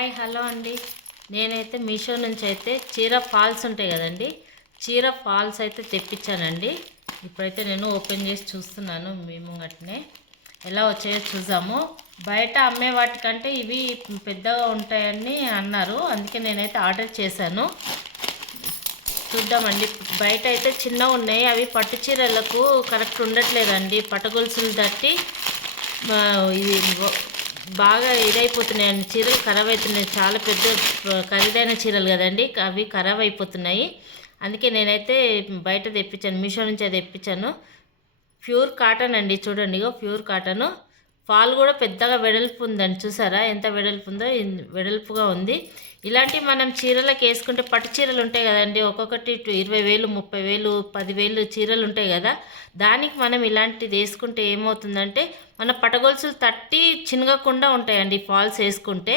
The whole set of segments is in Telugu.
హాయ్ హలో అండి. నేనైతే మీషో నుంచి అయితే చీర ఫాల్స్ ఉంటాయి కదండి, చీర ఫాల్స్ అయితే తెప్పించానండి. ఇప్పుడైతే నేను ఓపెన్ చేసి చూస్తున్నాను. మేము అట్నే ఎలా వచ్చాయో చూసాము. బయట అమ్మే వాటికంటే ఇవి పెద్దగా ఉంటాయని అన్నారు, అందుకే నేనైతే ఆర్డర్ చేశాను. చూద్దామండి. బయట అయితే చిన్నగా ఉన్నాయి, అవి పట్టు చీరలకు కరెక్ట్ ఉండట్లేదండి. పట్టుగొలుసులు తట్టి ఇది బాగా ఇదైపోతున్నాయండి, చీరలు ఖరాబ్ అవుతున్నాయి. చాలా పెద్ద ఖరీదైన చీరలు కదండి, అవి ఖరాబ్ అయిపోతున్నాయి. అందుకే నేనైతే బయట తెప్పించాను, మీషో నుంచి అది తెప్పించాను. ప్యూర్ కాటన్ అండి, చూడండి ఇగో ప్యూర్ కాటను. ఫాల్ కూడా పెద్దగా వెడల్పు ఉందండి, చూసారా ఎంత వెడల్పు ఉందో, వెడల్పుగా ఉంది. ఇలాంటివి మనం చీరలకు వేసుకుంటే, పట్టు చీరలు ఉంటాయి కదండి, ఒక్కొక్కటి 20,000 30,000 10,000 చీరలు ఉంటాయి కదా, దానికి మనం ఇలాంటిది వేసుకుంటే ఏమవుతుందంటే మన పటగొలుసులు తట్టి చినగకుండా ఉంటాయండి ఫాల్స్ వేసుకుంటే.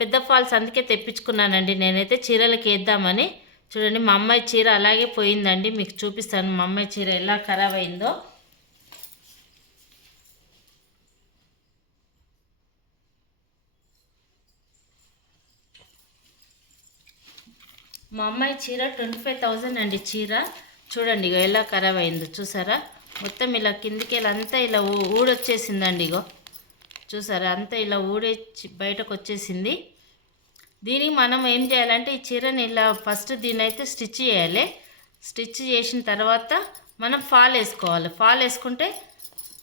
పెద్ద ఫాల్స్ అందుకే తెప్పించుకున్నానండి నేనైతే చీరలకు వేద్దామని. చూడండి మా అమ్మాయి చీర అలాగే పోయిందండి, మీకు చూపిస్తాను మా అమ్మాయి చీర ఎలా ఖరాబ్ అయిందో. మా అమ్మాయి చీర 25,000 అండి చీర. చూడండి ఇగో ఎలా ఖరాబ్ అయిందో, చూసారా మొత్తం ఇలా కిందికి అంతా ఇలా ఊడొచ్చేసిందండి. ఇగో చూసారా అంతా ఇలా ఊడొచ్చి బయటకు వచ్చేసింది. దీనికి మనం ఏం చేయాలంటే ఈ చీరని ఇలా ఫస్ట్ దీన్ని అయితే స్టిచ్ చేయాలి. స్టిచ్ చేసిన తర్వాత మనం ఫాల్ వేసుకోవాలి. ఫాల్ వేసుకుంటే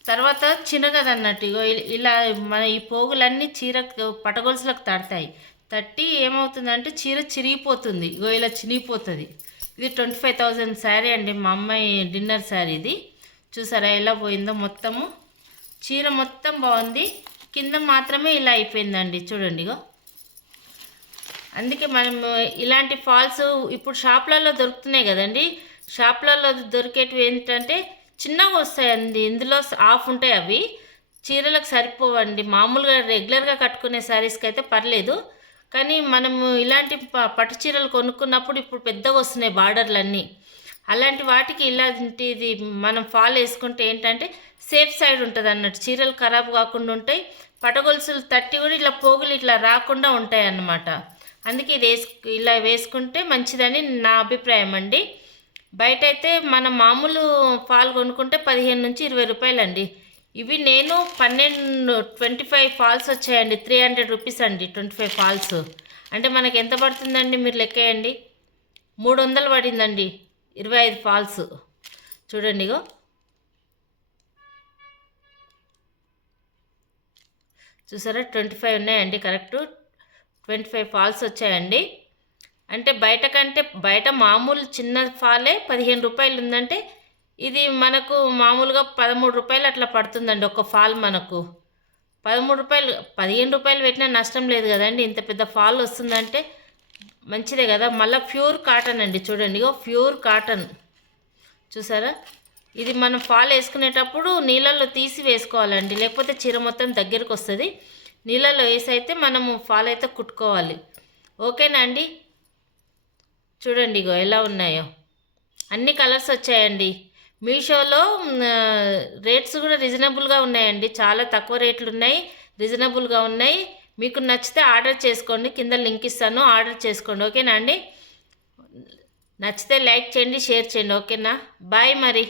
తర్వాత చిన్నగది అన్నట్టు ఇగో ఇలా మన ఈ పోగులన్నీ చీర పటగొలుసులకు తడతాయి. తట్టి ఏమవుతుందంటే చీర చిరిగిపోతుంది, ఇగో ఇలా చినిగిపోతుంది. ఇది 25,000 శారీ అండి, మా అమ్మాయి డిన్నర్ శారీ ఇది. చూసారా ఎలా పోయిందో, మొత్తము చీర మొత్తం బాగుంది, కింద మాత్రమే ఇలా అయిపోయిందండి. చూడండి ఇగో. అందుకే మనం ఇలాంటి ఫాల్స్ ఇప్పుడు షాప్లలో దొరుకుతున్నాయి కదండి, షాప్లలో దొరికేటివి ఏంటంటే చిన్నగా వస్తాయండి, ఇందులో ఆఫ్ ఉంటాయి, అవి చీరలకు సరిపోవండి. మామూలుగా రెగ్యులర్గా కట్టుకునే శారీస్కి అయితే పర్లేదు, కానీ మనము ఇలాంటి పట్టు చీరలు కొనుక్కున్నప్పుడు ఇప్పుడు పెద్దగా వస్తున్నాయి బార్డర్లన్నీ. అలాంటి వాటికి ఇలాంటిది మనం ఫాల్ వేసుకుంటే ఏంటంటే సేఫ్ సైడ్ ఉంటుంది అన్నట్టు, చీరలు ఖరాబ్ కాకుండా ఉంటాయి, పటగొలుసులు తట్టి కూడా ఇట్లా పోగులు ఇట్లా రాకుండా ఉంటాయి అన్నమాట. అందుకే ఇది ఇలా వేసుకుంటే మంచిదని నా అభిప్రాయం అండి. బయట అయితే మనం మామూలు ఫాల్ కొనుక్కుంటే 15 నుంచి 20 రూపాయలు అండి. ఇవి నేను 25 ఫాల్స్ వచ్చాయండి, 300 రూపీస్ అండి 25 ఫాల్స్. అంటే మనకి ఎంత పడుతుందండి మీరు లెక్కేయండి, 300 పడిందండి 25 ఫాల్స్. చూడండి ఇగో. చూసారా 25 ఉన్నాయండి, కరెక్ట్ 25 ఫాల్స్ వచ్చాయండి. అంటే బయట కంటే బయట మామూలు చిన్న ఫాలే 15 రూపాయలు ఉందంటే ఇది మనకు మామూలుగా 13 రూపాయలు అట్లా పడుతుందండి ఒక ఫాల్. మనకు 13 రూపాయలు 15 రూపాయలు పెట్టినా నష్టం లేదు కదండి, ఇంత పెద్ద ఫాల్ వస్తుందంటే మంచిదే కదా. మళ్ళీ ప్యూర్ కాటన్ అండి, చూడండి ఇగో ప్యూర్ కాటన్. చూసారా ఇది మనం ఫాల్ వేసుకునేటప్పుడు నీళ్ళల్లో తీసి వేసుకోవాలండి, లేకపోతే చీర మొత్తం దగ్గరకు వస్తుంది. నీళ్ళల్లో వేసి అయితే మనము ఫాల్ అయితే కుట్టుకోవాలి. ఓకేనా అండి. చూడండి ఇగో ఎలా ఉన్నాయో, అన్ని కలర్స్ వచ్చాయండి. మీషోలో రేట్స్ కూడా రీజనబుల్గా ఉన్నాయండి, చాలా తక్కువ రేట్లు ఉన్నాయి, రీజనబుల్గా ఉన్నాయి. మీకు నచ్చితే ఆర్డర్ చేసుకోండి, కింద లింక్ ఇస్తాను, ఆర్డర్ చేసుకోండి. ఓకేనా అండి. నచ్చితే లైక్ చేయండి, షేర్ చేయండి. ఓకేనా, బాయ్ మరి.